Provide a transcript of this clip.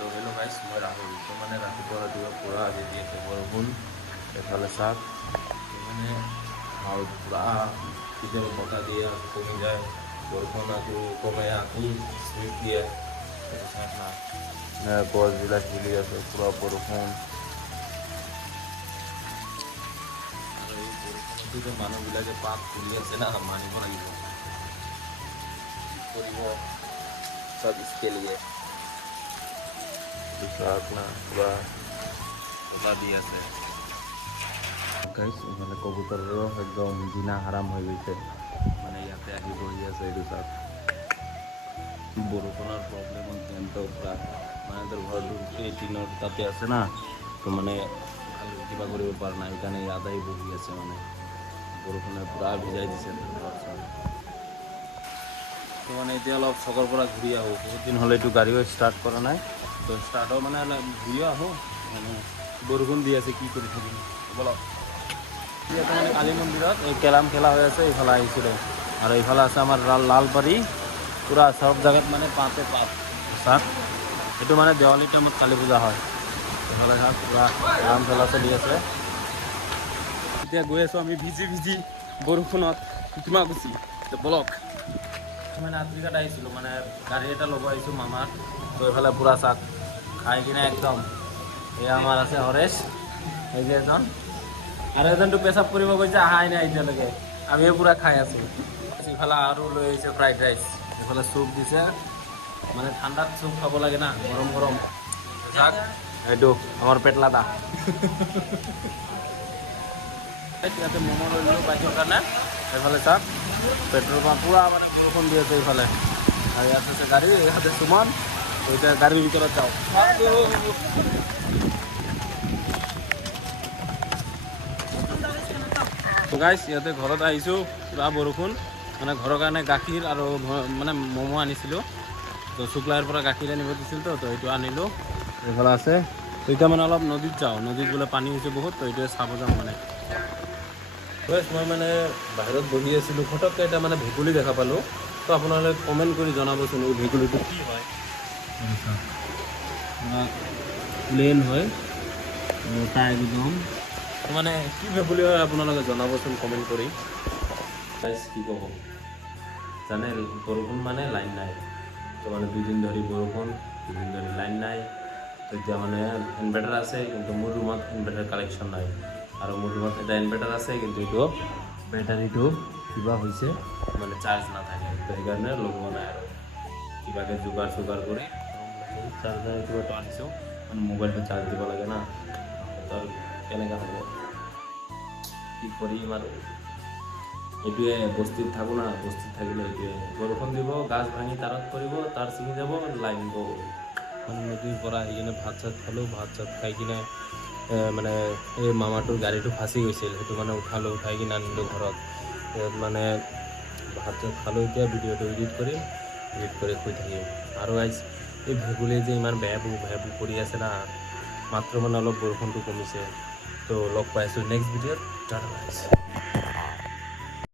তো হেল্ল' গাইছ, মই ৰাহুল। তো মানে ৰাতিপুৱা পূৰা আজি দি আছে বৰষুণ, এফালে চাওক মানে আৰু পূৰা কেতিয়াবা বতাহ দিয়ে কমি যায়, বৰষুণ আকৌ কমে আকৌ স্পীড দিয়ে, গছবিলাক হিলি আছে পূৰা বৰষুণ। আৰু এই বৰষুণতো যে মানুহবিলাকে পাত তুলি আছে না, মানিব লাগিব, কৰিব সব इसके लिए না পুৰা বতাহ দি আছে গাইছ। মানে কবুতৰৰো একদম দিনা হাৰাম হৈ গৈছে, মানে ইয়াতে আহি বহি আছে। এইটো চাওক, বৰষুণৰ প্ৰব্লেমত সিহঁতৰ পূৰা মানে তোৰ ঘৰটো এই টিনৰ তাতে আছে না, তো মানে ভাল কিবা কৰিব পৰা নাই, সেইকাৰণে ইয়াত আহি বহি আছে। মানে বৰষুণে পূৰা ভিজাই দিছে ঘৰ চৰ। তো মানে এতিয়া অলপ চকৰ পৰা ঘূৰি আহোঁ, বহুত দিন হ'লে এইটো গাড়ীও ষ্টাৰ্ট কৰা নাই, তো ষ্টাৰ্টো মানে অলপ ঘূৰিও আহোঁ। মানে বৰষুণ দি আছে, কি কৰি থাকিম বলক। ইয়াতে মানে কালী মন্দিৰত এই কেৰাম খেলা হৈ আছে, এইফালে আহিছিলোঁ। আৰু এইফালে আছে আমাৰ লালবাৰী, পূৰা চব জেগাত মানে পাতে পাত চাওক। এইটো মানে দেৱালীৰ টাইমত কালী পূজা হয়। এইফালে চাওক পূৰা কেৰাম খেলা চলি আছে। এতিয়া গৈ আছোঁ আমি ভিজি ভিজি বৰষুণত কুটুমাকুচি, তো বলক। মানে আফ্ৰিকাত আহিছিলোঁ, মানে গাড়ী এটা ল'ব আহিছোঁ মামাৰ। তো এইফালে পূৰা চাওক খাই কিনে একদম। এয়া আমাৰ আছে হৰেশ, এই যে এজন, আৰু এজনটো পেচাব কৰিব গৈছে, অহাই নাই এতিয়ালৈকে। আমিও পূৰা খাই আছোঁ। ইফালে আৰু লৈ আহিছে ফ্ৰাইড ৰাইচ, এইফালে চুপ দিছে, মানে ঠাণ্ডাত চুপ খাব লাগে না, গৰম গৰম। চাওক এইটো আমাৰ পেটলাদা। ইয়াতে ম'ম' লৈ ল'লোঁ বাইকৰ কাৰণে। এইফালে চাওক পেট্ৰল পাম্প, পূৰা মানে বৰষুণ দি আছে এইফালে। আৰু ইয়াত আছে গাড়ী, ইয়াতে সুমন। এতিয়া গাড়ীৰ ভিতৰত যাওঁ। গাইছ, ইয়াতে ঘৰত আহিছোঁ, পূৰা বৰষুণ। মানে ঘৰৰ কাৰণে গাখীৰ আৰু মানে ম'ম' আনিছিলোঁ। তো শুক্লাৰ পৰা গাখীৰ আনিব দিছিল, তো এইটো আনিলোঁ। এইফালে আছে। তো এতিয়া মানে অলপ নদীত যাওঁ, নদীত বোলে পানী হৈছে বহুত, তো এইটোৱে চাব যাওঁ মানে। মই মানে বাহিৰত বহি আছিলোঁ, ফটককৈ এটা মানে ভেকুলী দেখা পালোঁ। তো আপোনালোকে কমেণ্ট কৰি জনাবচোন, এই ভেকুলীটো কি হয়। প্লেন হয় তাৰ একদম, মানে কি ভেকুলী হয় আপোনালোকে জনাবচোন কমেণ্ট কৰি। কি ক'ব জানে, বৰষুণ মানে লাইন নাই। তো মানে 2 দিন ধৰি বৰষুণ, 2 দিন ধৰি লাইন নাই। তো এতিয়া মানে ইনভাৰ্টাৰ আছে, কিন্তু মোৰ ৰুমত ইনভাৰ্টাৰ কানেকশ্যন নাই। আৰু মোৰ ৰুমত এটা ইনভাৰ্টাৰ আছে, কিন্তু এইটো বেটাৰীটো কিবা হৈছে, মানে চাৰ্জ নাথাকে। তো সেইকাৰণে লগোৱা নাই আৰু কিবাকৈ যোগাৰ চোগাৰ কৰি চাৰ্জাৰ কিবাটো আনিছোঁ, মানে মোবাইলটো চাৰ্জ দিব লাগে না, তো কেনেকৈ হ'ব, কি কৰিম আৰু। এইটোৱে বস্তিত থাকোঁ না, বস্তিত থাকিলে এইটোৱে বৰষুণ দিব, গাছ ভাঙি তাৰত পৰিব, তাৰ ছিঙি যাব, লাইন গ'ল। মানে নদীৰ পৰা আহি কিনে ভাত চাত খালোঁ, ভাত চাত খাই কিনে মানে এই মামাটোৰ গাড়ীটো ফাঁচি গৈছিল, সেইটো মানে উঠালোঁ, উঠাই কিনে আনিলোঁ ঘৰত। মানে ভাত চাত খালোঁ, এতিয়া ভিডিঅ'টো এডিট কৰিম, এডিট কৰি শুই থাকিম। আৰু গাইছ, এই ভেকুলীয়ে যে ইমান বেয়া কৰি আছে না, মাত্ৰ মানে অলপ বৰষুণটো কমিছে। তো লগ পাইছোঁ নেক্সট ভিডিঅ'ত। টাটা গাইছ।